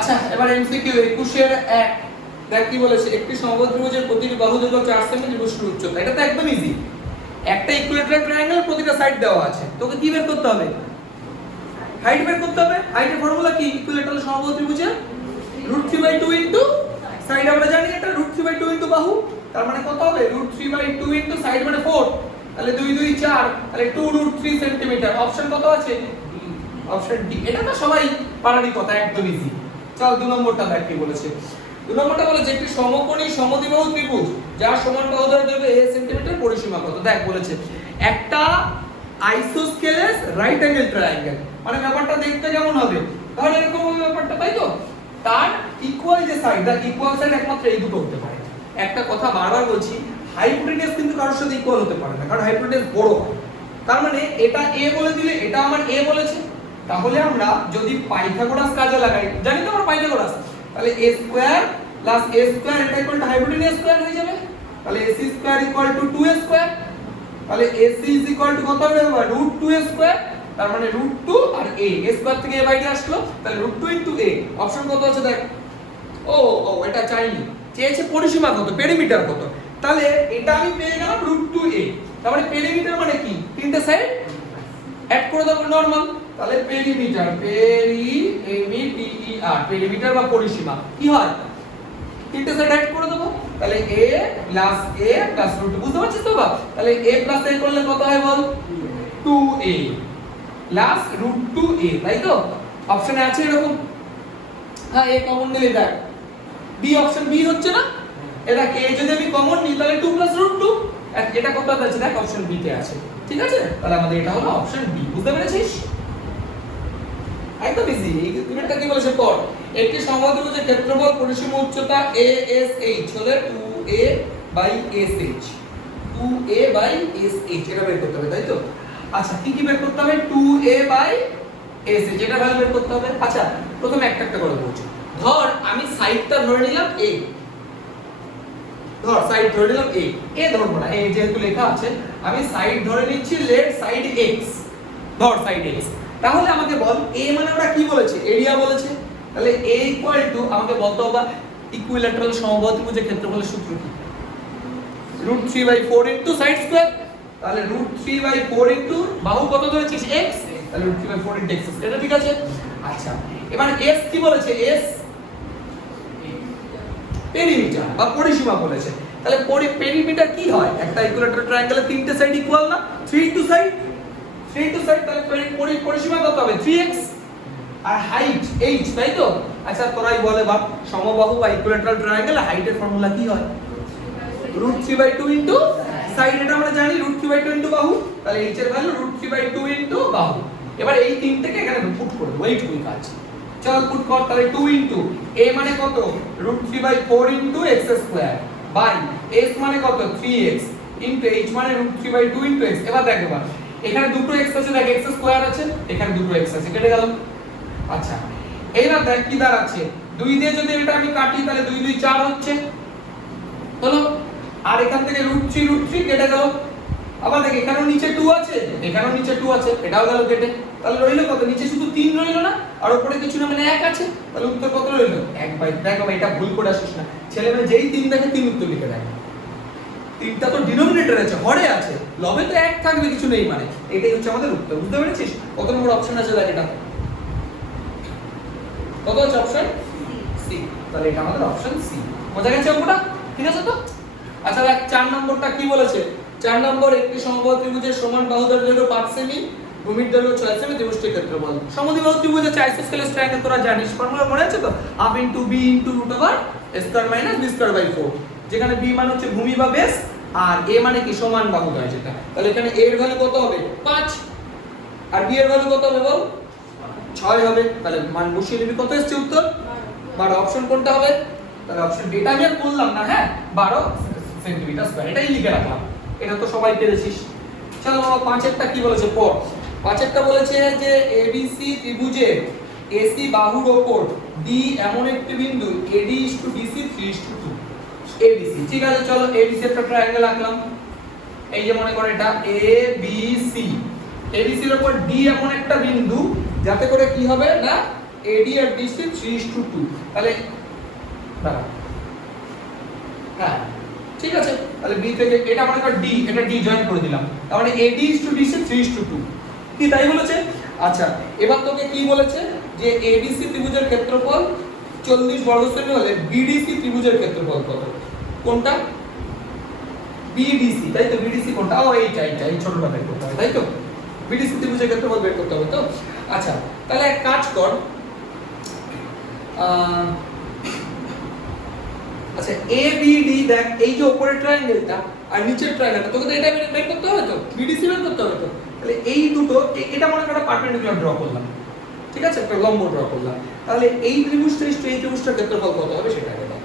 আচ্ছা এবার এমসিকিউ 21 এর 1 দেখ কি বলেছে, একটি সমবাহু ত্রিভুজের প্রতিটি বাহু দৈর্ঘ্য 4 সেমি, ত্রিভুজটির উচ্চতা। এটা তো একদম ইজি। একটা ইকুইল্যাটারাল ট্রায়াঙ্গেল, প্রতিটা সাইড দেওয়া আছে, তোকে কি বের করতে হবে? হাইট বের করতে হবে। হাইটের ফর্মুলা কি? ইকুইল্যাটারাল সমবাহু ত্রিভুজের √3/2 ইনটু সাইড, আমরা জানি এটা √3/2 ইনটু বাহু, তার মানে কত হবে? √3/2 ইনটু সাইড মানে 4, তাহলে 2 2 4, তাহলে 2√3 সেন্টিমিটার। অপশন কত আছে? Option D. এটা তো সবাই পারারই কথা, একদম ইজি। চল 2 নম্বরটা দেখ কি বলেছে। 2 নম্বরটা বলেছে একটি সমকোণী সমদ্বিবাহু ত্রিভুজ যার সমান বাহু দৈর্ঘ্য a সেন্টিমিটার, পরিসীমা কত? দেখ বলেছে একটা আইসোস্কেলেস রাইট অ্যাঙ্গেল ট্রায়াঙ্গেল, মানে ব্যাপারটা দেখতে কেমন হবে? তাহলে এরকম হবে ব্যাপারটা, তাই তো? তার ইকুয়াল যে সাইড, দা ইকুয়াল সাইড একমাত্র এই দুটো হতে পারে। একটা কথা বারবার বলছি, হাইপোটেনাস কিন্তু কারোর সাথে ইকুয়াল হতে পারে না, কারণ হাইপোটেনাস বড় হয়। তার মানে এটা a বলে দিলে এটা আমার a বলেছে, তাহলে আমরা যদি পাইথাগোরাস কাজে লাগাই, জানি তো আমরা পাইথাগোরাস, তাহলে a square plus a square এটা ইকুয়াল টু হাইপোটেনাস স্কয়ার হয়ে যাবে। তাহলে ac square equal two 2a square, তাহলে ac ইজ ইকুয়াল টু কত হবে? √2a স্কয়ার, তার মানে √2 আর a স্কয়ার থেকে a বাইরে আসলো, তাহলে √2 ইনটু a। অপশন কত আছে দেখ। ও ও এটা চাইনি, চেয়েছে পরিসীমা কত, পেরিমিটার কত। তাহলে এটা আমি পেয়ে গেলাম √2a, তার মানে পেরিমিটার মানে কি? তিনটে সাইড অ্যাড করে দেব নরমাল, তাহলে পেরিমিটার, পেরিমিটার বা পরিসীমা কি হয়? তিনটে সাইড অ্যাড করে দেব, তাহলে a প্লাস a প্লাস √2, বুঝতে পারছিস তো বাবা? তাহলে a প্লাস a করলে কত হয় বল? 2a প্লাস √2a, তাই তো? অপশনে আছে এরকম। হ্যাঁ a কমন নিলে দেখ b, অপশন b হচ্ছে না? এটা a যদি আমি কমন নিই তাহলে 2 প্লাস √2, এটা কত আছে দেখ, অপশন b তে আছে। ঠিক আছে, তাহলে আমাদের এটা হলো অপশন বি। বুঝতে পেরেছিস? একদম ইজি। এই কিভাবে কি বলেছে পড়। একটি সমবাহু ত্রিভুজের ক্ষেত্রফল, পরিসীমা, উচ্চতা ASH হলে 2a/sh, 2a/sh এটা বের করতে হবে, তাই তো? আচ্ছা কি কি বের করতে হবে? 2a/sh যেটা ভ্যালু বের করতে হবে। আচ্ছা প্রথমে একটা একটা করে বলছি। ধর আমি সাইডটা ধরে নিলাম a, ধর সাইড ধরে নিলাম a ধরবো না, a যেহেতু লেখা আছে, আমি সাইড ধরে নিচ্ছি লেফট সাইড x, ধর সাইড x। তাহলে আমাকে বল a মানে আমরা কি বলেছে? এরিয়া বলেছে। তাহলে a ইকুয়াল টু, আমাকে বলতে হবে ইকুইল্যাটারাল সমবাহু ত্রিভুজের ক্ষেত্রফলের সূত্র কি? √3/4 ইনটু সাইড স্কয়ার, তাহলে √3/4 ইনটু বাহু কত ধরেছিস? x, তাহলে √3/4 ইনটু x, এটা ঠিক আছে। আচ্ছা এবার s কি বলেছে? s পেরিমিটার বা পরিসীমা বলেছে। তাহলে পেরিমিটার কি হয়? একটা ইকুইল্যাটারাল ট্রায়াঙ্গেলের তিনটে সাইড ইকুয়াল না? 3 ইনটু সাইড, 3 ইনটু সাইড, তাহলে পরিসীমা কত হবে? 3x আর হাইট h, তাই তো? আচ্ছা তোরাই বলে বাপ, সমবাহু বা ইকুইল্যাটারাল ট্রায়াঙ্গেলে হাইটের ফর্মুলা কি হয়? √3/2 ইনটু সাইড, এটা আমরা জানি √3/2 ইনটু বাহু, তাহলে h এর ভ্যালু √3/2 ইনটু বাহু। এবার এই তিনটাকে এখানে পুট করে দেব, এইটুকুই কাজ। চল পুট কর, তাহলে 2 ইনটু a মানে কত? √3/4 into x square by s মানে কত? 3x ইনটু h মানে √3/2 ইনটু x। এবার দেখ, এবার এখানে দুটো x আছে, দেখ x স্কয়ার আছে, এখানে দুটো x আছে, কেটে গেল। আচ্ছা এইবার দেখ কি দাঁড়াচ্ছে, 2 দিয়ে যদি এটা আমি কাটি তাহলে 2 2 4 হচ্ছে, হলো। আর এখান থেকে √3 কেটে গেল। আবার দেখ এখানেও নিচে 2 আছে, এখানেও নিচে 2 আছে, এটাও গেল কেটে। তাহলে রইলো কত? নিচে শুধু 3 রইলো না, আর উপরে কিছু না, মানে 1 আছে। তাহলে উত্তর কত রইলো? 1/, দেখো এটা ভুল করে আসিস না, ছেলে মেয়ে যেই 3 দেখে 3 উত্তর লিখে দেয়। 3টা তো ডিনোমিনেটর আছে, হরে আছে, লবে তো 1 থাকবে, কিছু নেই, মানে এটাই হচ্ছে আমাদের উত্তর। বুঝতে পেরেছিস? কত নম্বর অপশন আছে দেখ, এটা কত আছে? Option C. তাহলে এটা আমাদের অপশন সি। বোঝা গেছে অঙ্কটা? ঠিক আছে তো? আচ্ছা দেখ 4 নম্বরটা কি বলেছে। 4 নম্বর, একটি সমবাহু ত্রিভুজের সমান বাহু দৈর্ঘ্য 5 সেমি, ভূমির দৈর্ঘ্য 6 সেমি, ত্রিভুজটির ক্ষেত্রফল। সমদ্বিবাহু ত্রিভুজ হচ্ছে আইসোস্কেলেস ট্রায়াঙ্গেল, তোরা জানিস ফর্মুলা মনে আছে তো? Half into b into √(a² - b²/4), যেখানে b মানে হচ্ছে ভূমি বা বেস, আর a মানে কি? সমান বাহু দ্বয় যেটা। তাহলে এখানে a এর ভ্যালু কত হবে? 5, আর b এর ভ্যালু কত হবে বল? 6 হবে। তাহলে মান বসিয়ে দিবি, কত এসেছে উত্তর? 12। অপশন কোনটা হবে? তাহলে অপশন ডি। এটা আমি আর বললাম না, হ্যাঁ 12 সেন্টিমিটার স্কয়ার, এটাই লিখে রাখলাম, এটা তো সবাই পেরেছিস। চলো বাবা 5 এরটা কি বলেছে পড়। 5 এরটা বলেছে যে ABC ত্রিভুজের AC বাহুর উপর D এমন একটি বিন্দু AD = BC 3:2। ABC, ঠিক আছে, চলো ABC একটা ট্রায়াঙ্গেল আঁকলাম। এই যে মনে করো এটা ABC, ABC এর উপর D এমন একটা বিন্দু যাতে করে কি হবে না এডি আর ডিসি 3:2, তাহলে দাঁড়া, হ্যাঁ ঠিক আছে, তাহলে বি থেকে এটা মনে কর ডি, এটা ডি জয়েন করে দিলাম, তার মানে এডি ইজ টু ডিসি 3:2, কি তাই বলেছে? আচ্ছা এবার তোকে কি বলেছে যে এডিসি ত্রিভুজের ক্ষেত্রফল 40 বর্গ সেমি হলে বিডিসি ত্রিভুজের ক্ষেত্রফল কত? কোনটা? বিডিসি, তাই তো? বিডিসি কোনটা? ও এইটা, এই ছোটটা বের করতে হবে, তাই তো? বিডিসি ত্রিভুজের ক্ষেত্রফল বের করতে হবে তো। আচ্ছা তাহলে এক কাজ কর, আচ্ছা এ বি ডি দেখ, এই যে উপরের ট্রায়াঙ্গেলটা আর নিচের ট্রায়াঙ্গেলটা, তোকে তো এটা বের করতে হবে তো, বিডিসি বের করতে হবে তো। তাহলে এই দুটো, এটা মনে কর পারপেন্ডিকুলার ড্র করলাম, ঠিক আছে, একটা লম্ব ড্র করলাম, তাহলে এই ত্রিভুজটা এই ত্রিভুজটার ক্ষেত্রফল কত হবে সেটা আগে দেখ।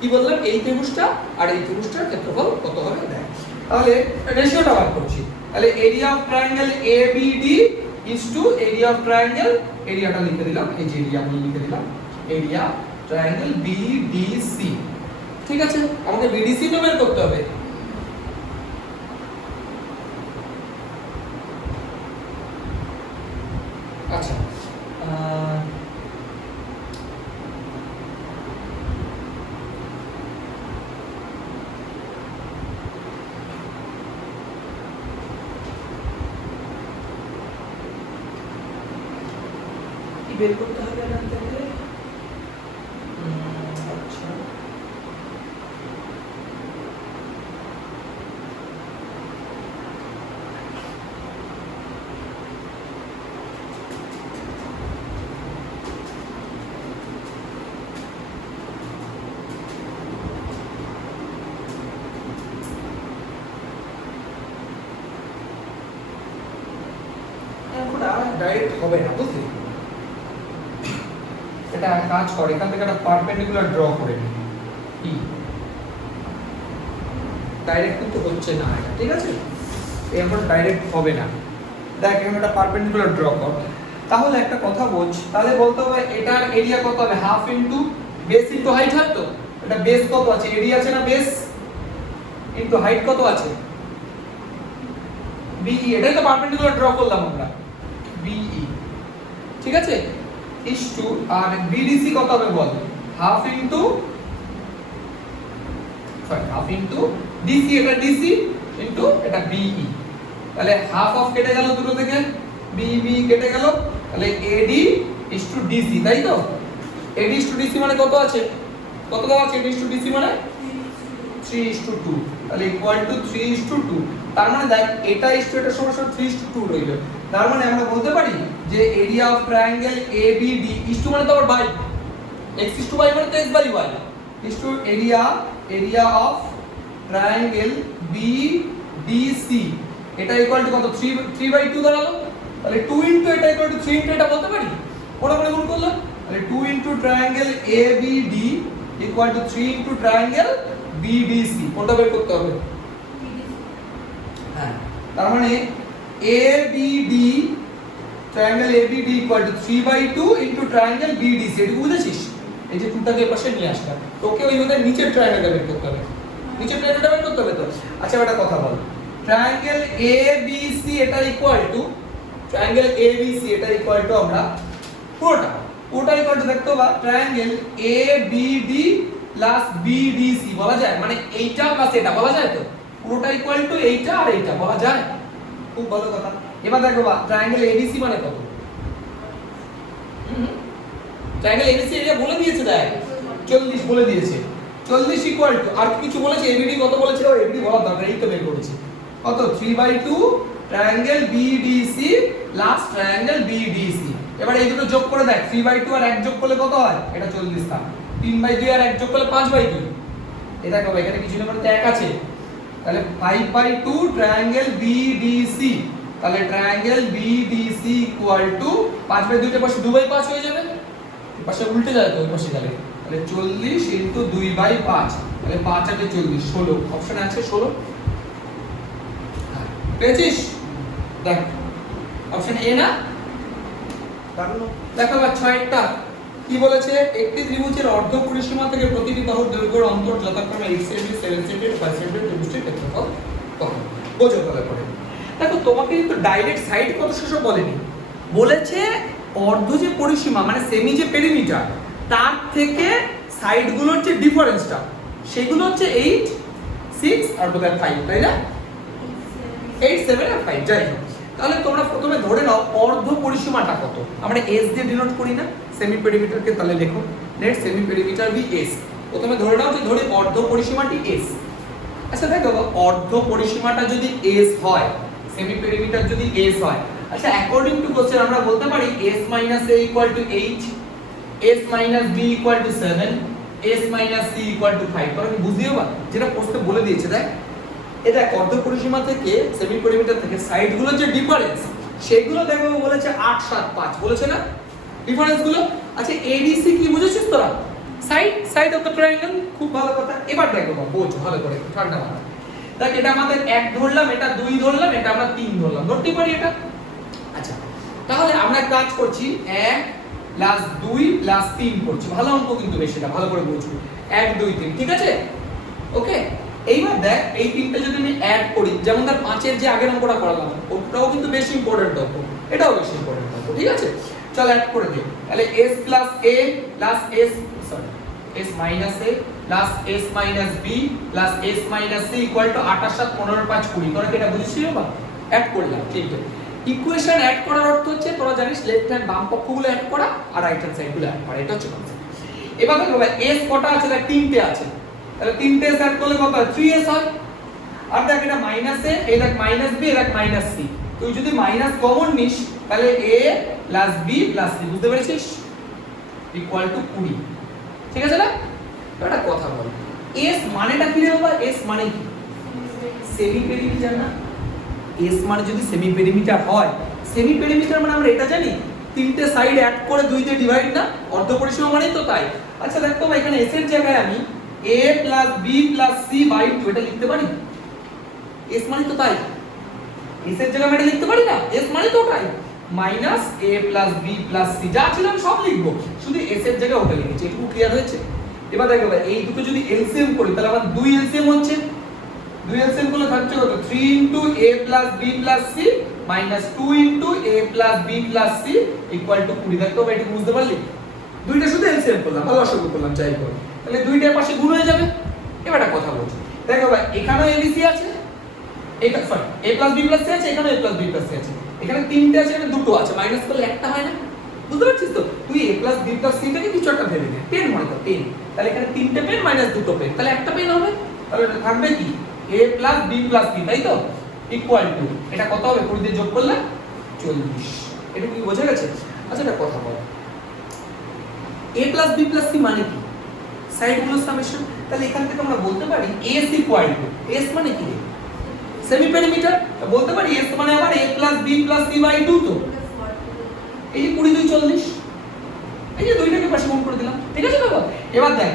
কি বললাম? এই ত্রিভুজটা আর এই ত্রিভুজটার ক্ষেত্রফল কত হবে দেখ। তাহলে রেশিওটা বার করছি, তাহলে area of triangle ABD is to area of triangle, এরিয়াটা লিখে দিলাম, এই যে এরিয়া আমি লিখে দিলাম, এরিয়া ট্রায়াঙ্গেল BDC, ঠিক আছে? আমাকে BDC টা বের করতে হবে। আচ্ছা বের করতে হবে এখান থেকে। আচ্ছা এখন আর ডাইরেক্ট হবে না, বুঝলি? এটা কাজ করে, এখান থেকে একটা পারপেন্ডিকুলার ড্র করে নি, কি ডাইরেক্ট কিন্তু হচ্ছে না এটা, ঠিক আছে? এখন ডাইরেক্ট হবে না, দেখ এখানে একটা পারপেন্ডিকুলার ড্র কর। তাহলে একটা কথা বোঝ, তাহলে বলতে হবে এটার এরিয়া কত হবে? Half into base into height হয় তো, এটা বেস কত আছে? এরিয়া আছে না বেস, ইনটু হাইট কত আছে? BE, এটাই তো পারপেন্ডিকুলার ড্র করলাম আমরা, BE, ঠিক আছে? ইজ টু, আর BDC কত হবে বল? হাফ ইনটু DC, এটা DC ইনটু এটা BE, তাহলে হাফ অফ কেটে গেল দুটো থেকে, BB কেটে গেল, তাহলে AD ইজ টু DC, তাই তো? AD ইজ টু DC মানে কত আছে? কত দেওয়া আছে? AD ইজ টু DC মানে 3:2, তাহলে ইকুয়াল টু 3:2, তার মানে দেখ এটা ইজ টু এটা সমান 3:2 রইল। তার মানে আমরা বলতে পারি যে area of triangle ABD is to মানে তো আবার by, x is to y মানে তো x by y, is to area of triangle BDC, এটা ইকুয়াল টু কত? 3/2 দাঁড়ালো, তাহলে 2 ইনটু এটা ইকুয়াল টু 3 ইনটু এটা বলতে পারি, ওটা করে গুণ করলাম, তাহলে 2 into triangle ABD equal to 3 into triangle BDC, কোনটা বের করতে হবে? হ্যাঁ, তার মানে ABD, triangle ABD equal to 3/2 into triangle BDC, এটা বুঝেছিস? এই যে 2টাকে এর পাশে নিয়ে আসলাম, তোকে ওই মধ্যে নিচের ট্রায়াঙ্গেলটা বের করতে হবে, নিচের ট্রায়াঙ্গেলটা বের করতে হবে তো। আচ্ছা একটা কথা বল, ট্রায়াঙ্গেল ABC এটা ইকুয়াল টু, ট্রায়াঙ্গেল ABC এটা ইকুয়াল টু আমরা পুরোটা ইকুয়াল টু দেখতে পাবা ট্রায়াঙ্গেল ABD প্লাস BDC বলা যায়, মানে এইটা প্লাস এটা বলা যায় তো, পুরোটা ইকুয়াল টু এইটা আর এইটা বলা যায়, খুব ভালো কথা। এবার দেখো বা ট্রায়াঙ্গেল ABC মানে কত? ট্রায়াঙ্গেল ABC এরিয়া বলে দিয়েছে, দেখ 40 বলে দিয়েছে, 40 ইকুয়াল টু আর কিছু বলেছে? ABD কত বলেছে? ও ABD বলা দরকার, এই তো বের করেছি, কত? 3/2 triangle BDC plus triangle BDC। এবার এই দুটো যোগ করে দেখ, 3/2 আর 1 যোগ করলে কত হয়? এটা 40 টা, 3/2 আর 1 যোগ করলে 5/2, এটা কবে? এখানে কিছু না, মানে 1 আছে, তাহলে 5/2 ট্রায়াঙ্গেল BDC, তাহলে ট্রায়াঙ্গেল BDC ইকুয়াল টু 5/2 এর পাশে 2/5 হয়ে যাবে, এর পাশে উল্টে যায় তো ওই পাশে গেলে, তাহলে 40 ইনটু 2/5, তাহলে 5 আর 40 16, অপশনে আছে 16, পেয়েছিস? দেখ অপশন এ না, দেখো এবার 6টা কি বলেছে? একটি ত্রিভুজের অর্ধ পরিসীমা থেকে প্রতিটি বাহুর দৈর্ঘ্যের অন্তর যথাক্রমে 8 সেমি, 7 সেমি, 5 সেমি ত্রিভুজটির ক্ষেত্রফল কত? বোঝো তাহলে পরে। দেখো তোমাকে কিন্তু ডাইরেক্ট সাইড কত সেসব বলেনি, বলেছে অর্ধ যে পরিসীমা মানে সেমি যে পেরিমিটার তার থেকে সাইডগুলোর যে ডিফারেন্সটা সেগুলো হচ্ছে 8 6 আর বোধহয় 5, তাই না? 8 7 আর 5 যাই হোক। তাহলে তোমরা প্রথমে ধরে নাও অর্ধ পরিসীমাটা কত। আমরা s দিয়ে ডিনোট করি না সেমি পেরিমিটারকে, তাহলে লেখো let semi perimeter be s। প্রথমে ধরে নাও যে ধরি অর্ধ পরিসীমাটি s। আচ্ছা দেখো অর্ধ পরিসীমাটা যদি s হয়, সেমি পেরিমিটার যদি s হয়, আচ্ছা অ্যাকর্ডিং টু কোশ্চেন আমরা বলতে পারি s - a = 8, s - b = 7, s - c = 5। তোমরা কি বুঝিও বা যেটা প্রশ্নে বলে দিয়েছে দেখ, এটা অর্ধ পরিসীমা থেকে সেমি পেরিমিটার থেকে সাইডগুলোর যে ডিফারেন্স সেগুলো দেখো বলেছে 8 7 5 বলেছে না ডিফারেন্স গুলো। আচ্ছা ABC কি বুঝেছিস তোরা? Side of the triangle. খুব ভালো কথা। এবার দেখো বোঝ ভালো করে ঠান্ডা মাথা। দেখ এটা আমাদের 1 ধরলাম, এটা 2 ধরলাম, এটা আমরা 3 ধরলাম, ধরতে পারি এটা। আচ্ছা তাহলে আমরা কাজ করছি 1 প্লাস 2 প্লাস 3 করছি। ভালো অঙ্ক কিন্তু বেশিটা ভালো করে বুঝবো। 1 2 3 ঠিক আছে ওকে। এইবার দেখ এই তিনটা যদি আমি অ্যাড করি, যেমন ধর 5 এর যে আগের অঙ্কটা করালাম ওটাও কিন্তু বেশি ইম্পর্টেন্ট অঙ্ক, এটাও বেশি ইম্পর্টেন্ট অঙ্ক, ঠিক আছে। চল অ্যাড করে দিই। তাহলে s plus a plus s sorry s minus a plus s minus b plus s minus c equal to 28 7 15 5 20। তোরা কি এটা বুঝেছিস বা? অ্যাড করলাম, ঠিক আছে। ইকুয়েশন অ্যাড করার অর্থ হচ্ছে তোরা জানিস লেফট হ্যান্ড বাম পক্ষগুলো অ্যাড করা আর রাইট হ্যান্ড সাইডগুলো অ্যাড করা, এটা হচ্ছে কনসেপ্ট। এবার দেখো ভাই s কটা আছে? দেখ তিনটে আছে, তাহলে তিনটে s অ্যাড করলে কত হয়? 3s হয়। আর দেখ এটা মাইনাস a, এই দেখ মাইনাস b, এই দেখ মাইনাস c। তুই যদি মাইনাস কমন নিস তাহলে a plus b plus c, বুঝতে পেরেছিস? ইকুয়াল টু 20, ঠিক আছে না? একটা কথা বল, s মানেটা কি রে বাবা? s মানে কি? সেমি পেরিমিটার না? s মানে যদি সেমি পেরিমিটার হয়, সেমি পেরিমিটার মানে আমরা এটা জানি তিনটে সাইড অ্যাড করে 2 দিয়ে ডিভাইড না, অর্ধ পরিসীমা মানেই তো তাই। আচ্ছা দেখো ভাই এখানে s এর জায়গায় আমি a plus b plus c by 2 এটা লিখতে পারি। s মানে তো তাই, s এর জায়গায় আমি এটা লিখতে পারি না? s মানে তো তাই minus a plus b plus c, যা ছিল আমি সব লিখবো, শুধু s এর জায়গায় ওটা লিখেছি। একটু ক্লিয়ার হয়েছে? এবার দেখো ভাই এই দুটো যদি এলসিএম করি তাহলে আমার 2 এলসিএম হচ্ছে, 2 এলসিএম করলে থাকছে কত? 3 a plus b plus c minus 2 a plus b plus c equal to 20। দেখো ভাই এটা বুঝতে পারলি? দুইটা শুধু এলসিএম করলাম, লসাগু করলাম, যাই করি, তাহলে দুইটার পাশে গুণ হয়ে যাবে। এবার একটা কথা বলছি, দেখো ভাই এখানেও abc আছে, এটা sorry a plus b plus c আছে, এখানেও a plus b plus c আছে, এখানে তিনটে আছে, এখানে দুটো আছে, মাইনাস করলে একটা হয় না? বুঝতে পারছিস তো? তুই a plus b plus c থেকে কিছু একটা ভেবে নে, পেন মনে কর পেন, তাহলে এখানে তিনটে পেন মাইনাস দুটো পেন, তাহলে একটা পেন হবে। তাহলে এটা থাকবে কি a plus b plus c, তাই তো? ইকুয়াল টু এটা কত হবে? 20 দিয়ে যোগ করলে 40। এটা কি বোঝা গেছে? আচ্ছা একটা কথা বল, a plus b plus c মানে কি? সাইডগুলোর সামেশন। তাহলে এখান থেকে আমরা বলতে পারি s ইকুয়াল টু, s মানে কি? Semi perimeter. বলতে পারি s মানে আবার a plus b plus c by 2। তো এই যে 20 2 40, এই যে দুইটাকে পাশে গুণ করে দিলাম, ঠিক আছে বাবা? এবার দেখ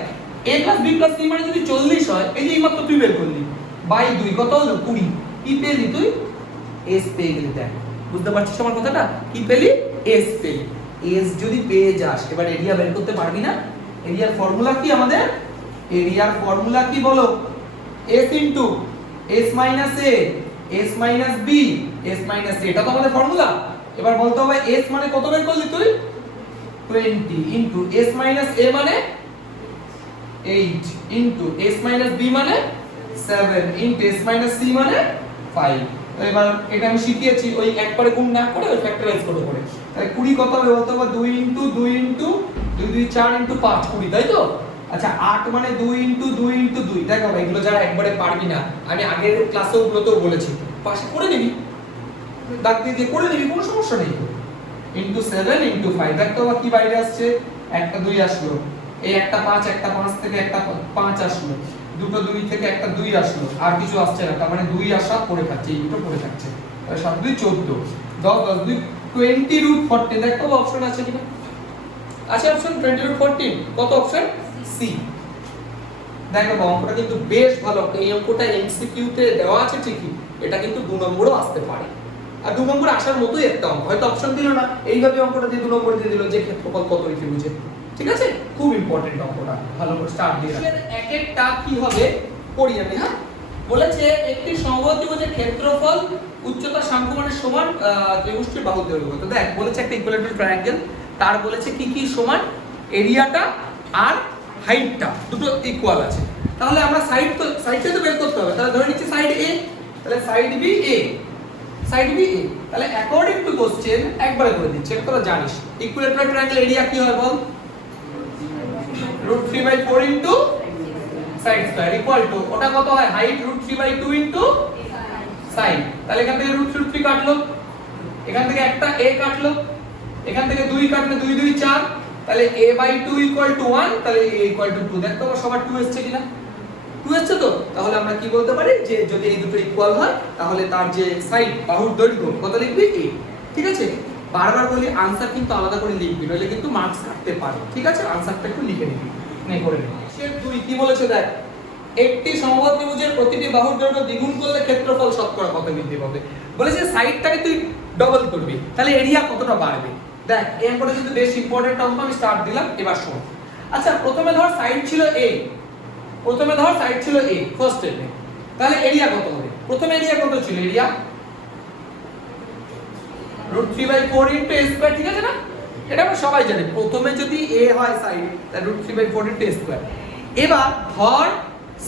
a plus b plus c মানে যদি 40 হয়, এই যে এইমাত্র তুই বের করলি বাই 2 কত হলো? 20। কি পেলি তুই? s পেয়ে গেলি। দেখ বুঝতে পারছিস আমার কথাটা? কি পেলি? s পেলি। s যদি পেয়ে যাস এবার এরিয়া বের করতে পারবি না? এরিয়ার ফর্মুলা কি আমাদের? এরিয়ার ফর্মুলা কি বলো? s into s minus a, s minus b, s minus a, এটা তো আমাদের ফর্মুলা। এবার বলতে হবে s মানে কত বের করলি তুই? 20 ইনটু s মাইনাস a মানে 8 ইনটু s মাইনাস b মানে 7 ইনটু s মাইনাস c মানে 5। তো এবার এটা আমি শিখিয়েছি ওই একবারে গুণ না করে ওই ফ্যাক্টরাইজ করে করে। তাহলে 20 কত হবে বলতে হবে? 2 ইনটু 2 ইনটু 2 2 4 ইনটু 5 20, তাই তো? আচ্ছা 8 মানে 2 ইনটু 2 ইনটু 2। দেখো ভাই এগুলো যারা একবারে পারবি না, আমি আগের ক্লাসেও গুলোতেও বলেছি, পাশে করে নিবি, দাগ দিয়ে করে নিবি, কোনো সমস্যা নেই। ইনটু 7 ইনটু 5, দেখো বাবা কি বাইরে আসছে? একটা 2 আসলো, এই একটা 5, একটা 5 থেকে একটা 5 আসলো, দুটো 2 থেকে একটা 2 আসলো, আর কিছু আসছে না, তার মানে 2 আসা পড়ে থাকছে, এই দুটো পড়ে থাকছে। তাহলে 7 2 14, 10 10 2 20√40। দেখো অপশন আছে কিনা? আছে অপশন 20√14। কত অপশন? সি। দেখো অঙ্কটা কিন্তু বেশ ভালো, এই অঙ্কটা এমসিকিউ তে দেওয়া আছে ঠিকই, এটা কিন্তু 2 নম্বরও আসতে পারে। আর 2 নম্বর আসার মতোই একটা অঙ্ক, হয়তো অপশন দিল না, এইভাবে অঙ্কটা দিয়ে 2 নম্বর দিয়ে দিল যে ক্ষেত্রফল কত লিখে বুঝে, ঠিক আছে? খুব ইম্পর্টেন্ট অঙ্কটা, ভালো করে স্টার্ট দিয়ে রাখ। এক একটা কি হবে পড়ি আমি, হ্যাঁ বলেছে একটি সমবাহু ত্রিভুজের ক্ষেত্রফল উচ্চতা সাংখ্যমানের সমান ত্রিভুজটির বাহুর দৈর্ঘ্য। তো দেখ বলেছে একটা ইকুইল্যাটারাল ট্রায়াঙ্গেল, তার বলেছে কি কি সমান, এরিয়াটা আর হাইটটা দুটো ইকুয়াল আছে। তাহলে আমরা সাইডটা তো বের করতে হবে, তাহলে ধরে নিচ্ছি সাইড এ, তাহলে side B A, side B A. তাহলে অ্যাকর্ডিং টু কোশ্চেন একবারে করে দিচ্ছি, এটা তোরা জানিস ইকুইল্যাটারাল ট্রায়াঙ্গেল এরিয়া কি হয় বল, √3/4 into side square equal two ওটা কত হয়, হাইট √3/2 ইনটু সাইড। তাহলে এখান থেকে √3 কাটলো, এখান থেকে একটা a কাটলো, এখান থেকে 2 কাটলে 2 2 4, তাহলে a/2 = 1, তাহলে a = 2। দেখো সবার 2 এসেছে কিনা, 2 এসেছে তো। তাহলে আমরা কি বলতে পারি যে যদি এই দুটো ইকুয়াল হয় তাহলে তার যে সাইড বাহুর দৈর্ঘ্য কত লিখবি a। ঠিক আছে, বারবার বলি আনসার কিন্তু আলাদা করে লিখবি, নইলে কিন্তু মার্কস কাটতে পারে। ঠিক আছে, আনসারটা একটু লিখে নিবি, নে করে নে। শের 2 কি বলেছে দেখ, একটি সমবাহু ত্রিভুজের প্রতিটি বাহুর দৈর্ঘ্য দ্বিগুণ করলে ক্ষেত্রফল শতকরা কত বৃদ্ধি পাবে। বলেছে সাইডটাকে তুই ডবল করবি, তাহলে এরিয়া কতটা বাড়বে। দেখ এরপরে কিন্তু বেশ ইম্পর্টেন্ট অঙ্ক আমি স্টার্ট দিলাম, এবার শোন। আচ্ছা প্রথমে ধর সাইড ছিল a, প্রথমে ধর সাইড ছিল a ফার্স্ট স্টেপে, তাহলে এরিয়া কত হবে। প্রথমে এরিয়া কত ছিল, এরিয়া √3/4 ইনটু a স্কয়ার। ঠিক আছে না, এটা আমরা সবাই জানি, প্রথমে যদি a হয় সাইড তাহলে √3/4 ইনটু a স্কয়ার। এবার ধর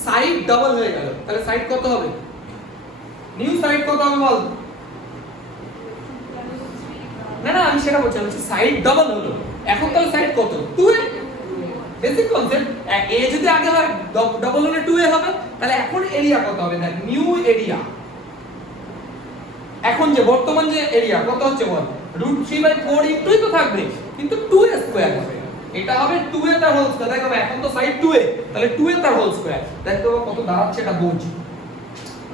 সাইড ডাবল হয়ে গেল, তাহলে সাইড কত হবে, নিউ সাইড কত হবে বল। না না আমি সেটা বলছি, সাইড ডাবল হলো, এখন তাহলে সাইড কত, 2a। বেসিক কনসেপ্ট, a যদি আগে হয় ডাবল হলে 2a হবে, তাহলে এখন এরিয়া কত হবে না, নিউ এরিয়া। এখন যে বর্তমান যে এরিয়া কত হচ্ছে বল, √3/4 ইনটুই তো থাকবে কিন্তু 2a স্কয়ার হবে, এটা হবে 2a তার হোল স্কয়ার। দেখো এখন তো সাইড 2a, তাহলে 2a তার হোল স্কয়ার। দেখো কত দাঁড়াচ্ছে এটা বোঝ,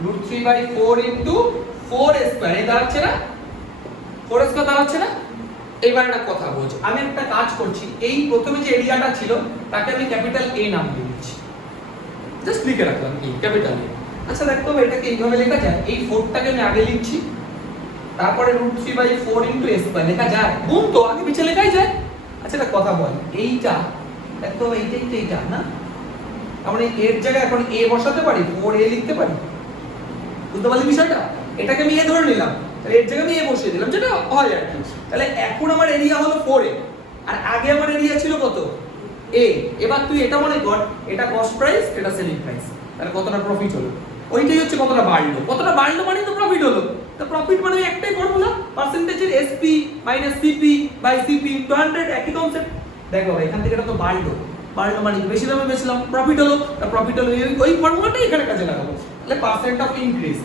√3/4 ইনটু 4a স্কয়ার, এই দাঁড়াচ্ছে না, 4a স্কয়ার দাঁড়াচ্ছে না। এবার একটা কথা বোঝ, আমি একটা কাজ করছি, এই প্রথমে যে এরিয়াটা ছিল তাকে আমি ক্যাপিটাল A নাম দিয়ে দিচ্ছি, জাস্ট লিখে রাখলাম এই ক্যাপিটাল A। আচ্ছা দেখো এটাকে এইভাবে লেখা যায়, এই 4টাকে আমি আগে লিখছি, তারপরে √3/4 ইনটু a স্কয়ার লেখা যায়, গুণ তো আগে পিছে লেখাই যায়। আচ্ছা একটা কথা বল, এইটা দেখো এইটা না, আমরা এর জায়গায় এখন a বসাতে পারি, 4a লিখতে পারি, বুঝতে পারলি বিষয়টা। এটাকে আমি a ধরে নিলাম, তাহলে এর জায়গায় আমি a বসিয়ে দিলাম, যেটা হয় আর কি। তাহলে এখন আমার এরিয়া হলো 4a, আর আগে আমার এরিয়া ছিল কত, a। এবার তুই এটা মনে কর, এটা কস্ট প্রাইস, এটা সেলিং প্রাইস, তাহলে কতটা প্রফিট হলো, ওইটাই হচ্ছে কতটা বাড়লো মানে তো প্রফিট হলো। তো প্রফিট মানে একটাই ফর্মুলা, পার্সেন্টেজের SP - CP বাই CP * 100, একই কনসেপ্ট। দেখো এখান থেকে এটা তো বাড়লো মানে বেশি দামে বেচলাম, প্রফিট হলো, প্রফিট হলো, ওই ফর্মুলাটাই এখানে কাজে লাগাবো। তাহলে পার্সেন্ট অফ ইনক্রিজ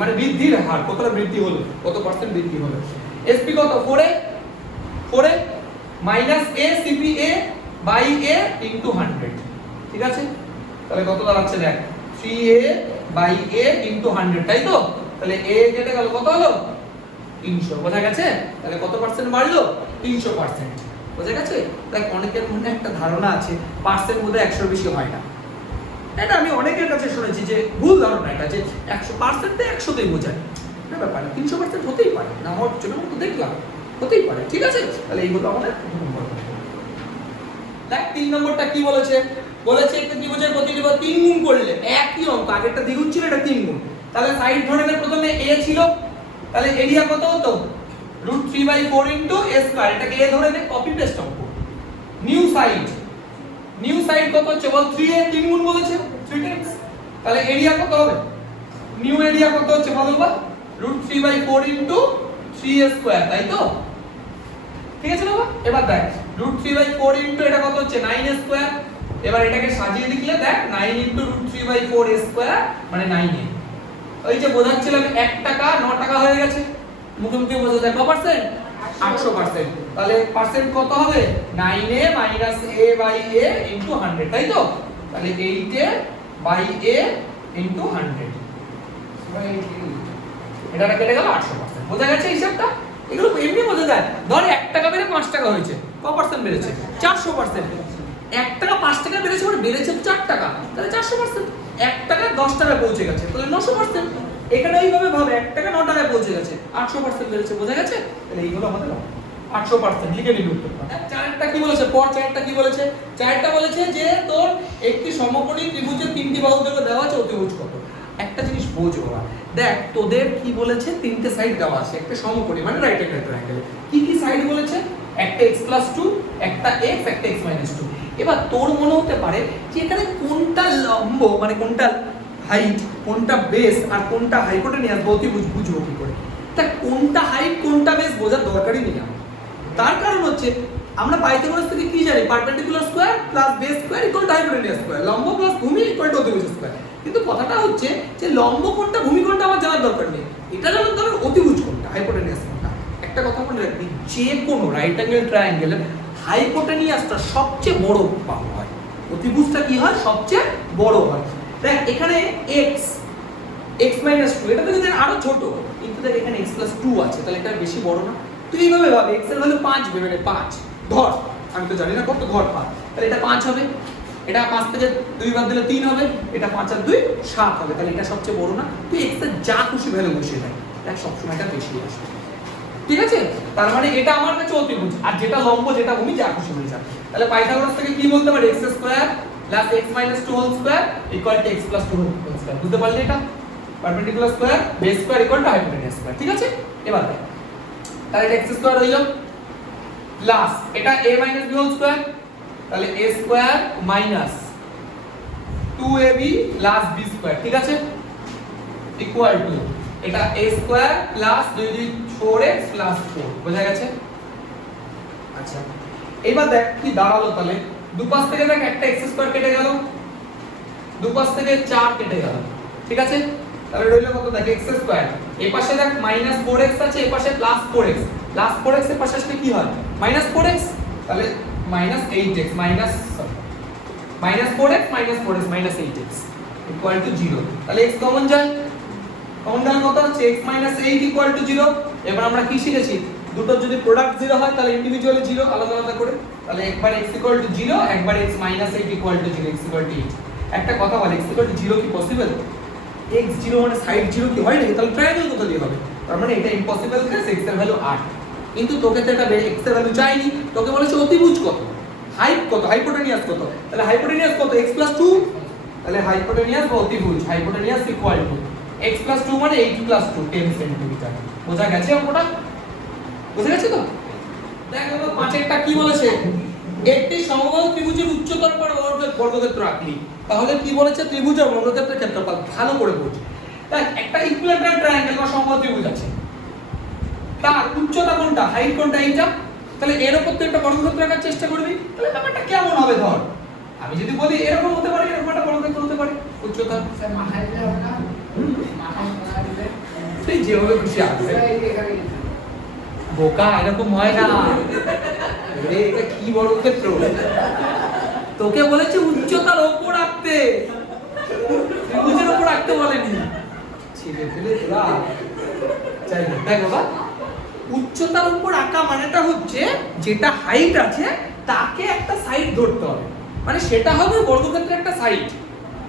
মানে বৃদ্ধির হার, কতটা বৃদ্ধি হলো, কত পার্সেন্ট বৃদ্ধি হলো। SP কত, 4a minus a CPA by a into 100। ঠিক আছে, তাহলে কত দাঁড়াচ্ছে দেখ, 3a বাই a ইনটু 100, তাই তো। তাহলে a কেটে গেল, কত হলো 300, বোঝা গেছে। তাহলে কত পার্সেন্ট বাড়লো, 300%, বোঝা গেছে। দেখ অনেকের মনে একটা ধারণা আছে পার্সেন্ট বোধহয় 100 বেশি হয় না, এটা আমি অনেকের কাছে শুনেছি যে ভুল ধারণা এটা, যে 100% 100তেই বোঝায় না, ব্যাপার 300% হতেই পারে না, হওয়ার জন্য তো দেখলাম হতেই পারে। ঠিক আছে, তাহলে এইগুলো আমাদের দেখ। 3 নম্বরটা কি বলেছে, বলেছে একটা ত্রিভুজের প্রতিটি বাহু 3 গুণ করলে, একই অঙ্ক, আগেরটা দ্বিগুণ ছিল এটা 3 গুণ, তাহলে সাইড ধরে নে, প্রথমে a ছিল, তাহলে এরিয়া কত হতো, √3/4 ইনটু a স্কয়ার, এটাকে a ধরে নে, কপি পেস্ট অঙ্ক। নিউ সাইড কত হচ্ছে বল, 3a, 3 গুণ বলেছে, 3 টাইমস, তাহলে এরিয়া কত হবে, নিউ এরিয়া কত হচ্ছে বলো বা, √3/4 ইনটু 3a স্কয়ার, তাই তো। ঠিক আছে না। এবার দেখ √3/4 ইনটু এটা কত হচ্ছে 9a স্কয়ার, এবার এটাকে সাজিয়ে লিখলে দেখ 9 ইনটু √3/4 a স্কয়ার মানে 9a। ওই যে বোঝাচ্ছিলাম 1 টাকা 9 টাকা হয়ে গেছে, মুখে মুখে বোঝা যায়, কত পার্সেন্ট, 800%। তাহলে পার্সেন্ট কত হবে, 9a minus a by a into 100, তাই তো। তাহলে 8a বাই a ইনটু 100, এটা কেটে গেল 800%, বোঝা গেছে হিসাবটা। এগুলো এমনি বোঝা যায়, ধর 1 টাকা বেড়ে 5 টাকা হয়েছে, কত পার্সেন্ট বেড়েছে, 400%। 1 টাকা 5 টাকা বেড়েছে মানে বেড়েছে 4 টাকা, তাহলে 400%। 1 টাকা 10 টাকায় পৌঁছে গেছে, তাহলে 900%। এখানে এইভাবে ভাবে 1 টাকা 9 টাকায় পৌঁছে গেছে, 800% বেড়েছে, বোঝা গেছে। তাহলে এইগুলো আমাদের 800% লিখে নিবি উত্তরটা। চারটা কি বলেছে? চারটা কি বলেছে? চারটা বলেছে যে তোর একটি সমকোণী ত্রিভুজের তিনটি বাহু দৈর্ঘ্য দেওয়া আছে, অতিভুজ কত। একটা জিনিস বোঝ বাবা, দেখ তোদের কি বলেছে, তিনটে সাইড দেওয়া আছে, একটা সমকোণী মানে রাইট অ্যাঙ্গেল ট্রায়াঙ্গেল। কি কি সাইড বলেছে? একটা x+2, একটা x, একটা x-2। এবার তোর মনে হতে পারে যে এখানে কোনটা লম্ব মানে কোনটা হাইট, কোনটা বেস আর কোনটা হাইপোটেনিয়াস অতিভুজ বুঝবো কি করে? তা কোনটা হাইট কোনটা বেস বোঝার দরকারই নেই আমার। তার কারণ হচ্ছে আমরা পাইথাগোরাস থেকে কি জানি? Perpendicular square plus base square equal to hypotenuse square, লম্ব প্লাস ভূমি ইকুয়াল টু অতিভুজ স্কয়ার। কিন্তু কথাটা হচ্ছে যে লম্ব কোনটা ভূমি কোনটা আমার জানার দরকার নেই, এটা জানার দরকার অতিভুজ কোনটা হাইপোটেনিয়াস কোনটা। একটা কথা মনে রাখবি, যে কোনো রাইট অ্যাঙ্গেল ট্রায়াঙ্গেলের হাইপোটেনিয়াসটা সবচেয়ে বড় বাহু হয়, অতিভুজটা কি হয়? সবচেয়ে বড় হয়। দেখ এখানে x-2 এটা তো যদি আরো ছোট, কিন্তু দেখ এখানে x+2 আছে, তাহলে এটা বেশি বড় না? তুই এইভাবে ভাব, x এর ভ্যালু 5 ভেবে নে, 5 ধর, আমি তো জানি না কত, ধর 5, তাহলে এটা 5 হবে, এটা 5 থেকে 2 বাদ দিলে 3 হবে, এটা 5 আর 2 7 হবে, তাহলে এটা সবচেয়ে বড় না? তুই x এর যা খুশি ভ্যালু বসিয়ে দেখ, দেখ সবসময় এটা বেশি আসবে। ঠিক আছে? তার মানে এটা আমার কাছে অতিভুজ, আর যেটা লম্ব যেটা ভূমি যা খুশি হয়ে যাবে। তাহলে পাইথাগোরাস থেকে কি বলতে পারি? x² plus x-2 whole square equal to x+2 whole square. বুঝতে পারলি এটা? Perpendicular square base square equal to hypotenuse square. ঠিক আছে? এবার দেখ, তাহলে এটা x² হইল প্লাস এটা a - b হোল স্কয়ার, তাহলে a square minus 2ab plus b square. ঠিক আছে? ইকুয়াল টু এটা a square plus 2 2 4x plus 4। বোঝা গেছে? আচ্ছা এবার দেখ কি দাঁড়ালো, তাহলে দুপাশ থেকে দেখ একটা x² কেটে গেল, দুপাশ থেকে 4 কেটে গেল। ঠিক আছে? তাহলে রইল কত? দেখ x², এই পাশে দেখ -4x আছে, এই পাশে +4x, +4x এর পাশে আসলে কি হয়? -4x, তাহলে -8x -4x -8x equal to 0। তাহলে x কমন যায়, কমন গেলে কত হচ্ছে? x - 8 equal to 0। এবার আমরা কি শিখেছি? দুটো যদি প্রোডাক্ট 0 হয় তাহলে ইন্ডিভিজুয়ালি 0 আলাদা আলাদা করে, তাহলে একবার x ইকুয়াল টু 0, একবার x - 8 equal to 0, x equal to 8। একটা কথা বল, x ইকুয়াল টু 0 কি পসিবল? x 0 মানে সাইড 0 কি হয় নাকি? তাহলে ট্রায়াঙ্গেল কত দিয়ে হবে? তার মানে এটা ইম্পসিবল কেস, x এর ভ্যালু 8। কিন্তু তোকে তো এটা x এর ভ্যালু চাইনি, তোকে বলেছে অতিভুজ কত, হাইট কত, হাইপোটেনিয়াস কত। তাহলে হাইপোটেনিয়াস কত? x+2, তাহলে হাইপোটেনিয়াস বা অতিভুজ হাইপোটেনিয়াস ইকুয়াল টু x+2 মানে 8+2 10 সেন্টিমিটার। বোঝা গেছে অঙ্কটা? বুঝে গেছে তো? দেখ বাবা, পাঁচেরটা কি বলেছে? একটি সমবাহু ত্রিভুজের উচ্চতার পর বর্গক্ষেত্র আঁকলি। তাহলে কি বলেছে? ত্রিভুজ আর বর্গক্ষেত্রের ক্ষেত্রফল ভালো করে বোঝ। দেখ একটা ইকুইল্যাটারাল ট্রায়াঙ্গেল বা সমবাহু ত্রিভুজ আছে, তার উচ্চতা কোনটা, হাইট কোনটা, এইটা। তাহলে এর উপর তুই একটা বর্গক্ষেত্র আঁকার চেষ্টা করবি, তাহলে ব্যাপারটা কেমন হবে? ধর আমি যদি বলি এরকম হতে পারে, এরকম একটা বর্গক্ষেত্র হতে পারে, উচ্চতা স্যার মাথায় দিলে হবে না? মাথায় দিলে তুই যেভাবে খুশি আঁকবে। বোকা, এরকম হয় না রে, এটা কি বর্গক্ষেত্র? তোকে বলেছে উচ্চতার উপর আঁকতে, ত্রিভুজের উপর আঁকতে বলেনি। ছেলে ফেলে তোরা চাই না। দেখ বাবা, উচ্চতার উপর আঁকা মানেটা হচ্ছে যেটা হাইট আছে তাকে একটা সাইড ধরতে হবে, মানে সেটা হবে বর্গক্ষেত্রের একটা সাইড।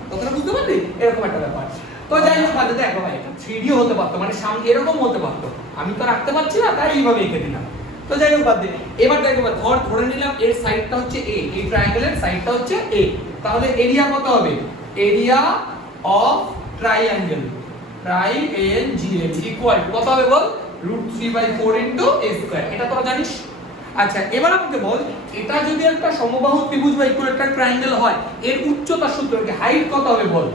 কথাটা বুঝতে পারলি? এরকম একটা ব্যাপার। তো যাই হোক, বাদে দেখ বাবা, এটা 3D হতে পারতো, মানে সামনে এরকম হতে পারতো, আমি তো রাখতে পারছি না, তাই এইভাবে এঁকে দিলাম। তো যাই হোক বাদ দে। এবার দেখ বাবা, ধরে নিলাম এর সাইডটা হচ্ছে a, এই ট্রায়াঙ্গেলের সাইডটা হচ্ছে a, তাহলে এরিয়া কত হবে? Area of triangle triangle equal to কত হবে বল? √3/4 ইনটু a স্কয়ার। এটা তোরা জানিস? আচ্ছা এবার আমাকে বল, এটা যদি একটা সমবাহু ত্রিভুজ বা ইকুইল্যাটারাল ট্রায়াঙ্গেল হয়, এর উচ্চতার সূত্র কি, হাইট কত হবে বল?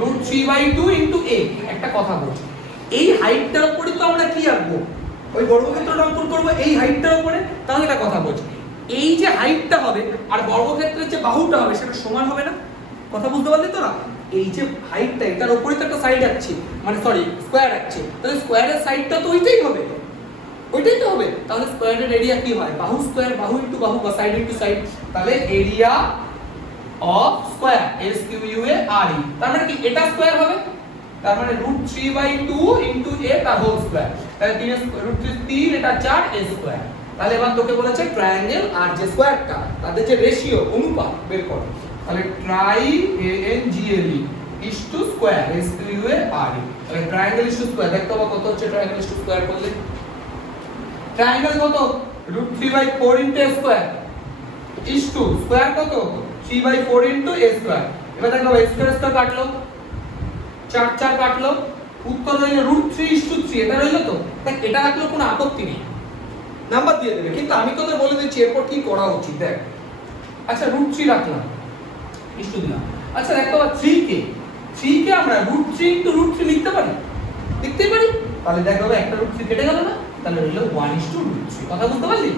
√3/2 ইনটু a। একটা কথা বল, এই হাইটটার উপরে তো আমরা কি আঁকবো? ওই বর্গক্ষেত্রটা অঙ্কন করব এই হাইটটার উপরে। তাহলে একটা কথা বল, এই যে হাইটটা হবে আর বর্গক্ষেত্রের যে বাহুটা হবে সেটা সমান হবে না? কথা বুঝতে পারলি তোরা? এই যে হাইটটা, এটার উপরে তো একটা সাইড আছে, মানে সরি স্কয়ার আছে, তাহলে স্কয়ারের সাইডটা তো ওইটাই হবে, ওইটাই তো হবে। তাহলে স্কয়ারের এরিয়া কি হয়? বাহু স্কয়ার, বাহু ইনটু বাহু বা সাইড ইনটু সাইড। তাহলে এরিয়া অফ স্কয়ার SQUARE, তার মানে কি এটা স্কয়ার হবে, তার মানে √3/2 ইনটু a তার হোল স্কয়ার। তাহলে 3 এটা 4 a স্কয়ার। তাহলে এবার তোকে বলেছে ট্রায়াঙ্গেল আর যে স্কয়ারটা তাদের যে রেশিও অনুপাত বের কর। তাহলে triangle is to square SQUARE। তাহলে ট্রায়াঙ্গেল ইস টু স্কয়ার দেখতে পাবো কত হচ্ছে ট্রায়াঙ্গেল ইস টু স্কয়ার করলে ট্রায়াঙ্গেল কত √3/4 into a square is to square কত 3/4 ইনটু a স্কয়ার। এবার দেখো a স্কয়ার স্কয়ার কাটলো 4 4 কাটলো, উত্তর হইলো √3:3। এটা রইলো তো, দেখ এটা রাখলেও কোনো আপত্তি নেই, নাম্বার দিয়ে দেবে। কিন্তু আমি তোদের বলে দিচ্ছি এরপর কি করা উচিত। দেখ আচ্ছা √3 রাখলাম, ইস্টু দিলাম। আচ্ছা দেখো 3 কে আমরা √3 ইনটু √3 লিখতে পারি, লিখতেই পারি। তাহলে দেখো একটা √3 কেটে গেল না, তাহলে রইলো 1:√3। কথা বুঝতে পারলি?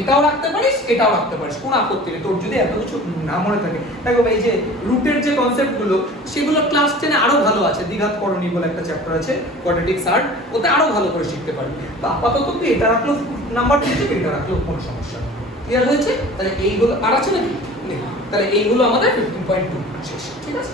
এটাও রাখতে পারিস, এটাও রাখতে পারিস, কোনো আপত্তি নেই তোর যদি এত কিছু না মনে থাকে। দেখো এই যে রুটের যে কনসেপ্ট গুলো সেগুলো ক্লাস 10 এ আরো ভালো আছে। দ্বিঘাত করণী বলে একটা চ্যাপ্টার আছে, কোয়াড্রেটিক্স আর্ট, ওতে আরো ভালো করে শিখতে পারবি। বা আপাতত তুই এটা রাখলো নাম্বার ঠিক আছে, এটা রাখলেও কোনো সমস্যা নেই। ক্লিয়ার হয়েছে? তাহলে এইগুলো আর আছে নাকি? নেই। তাহলে এইগুলো আমাদের 15.2 শেষ। ঠিক আছে।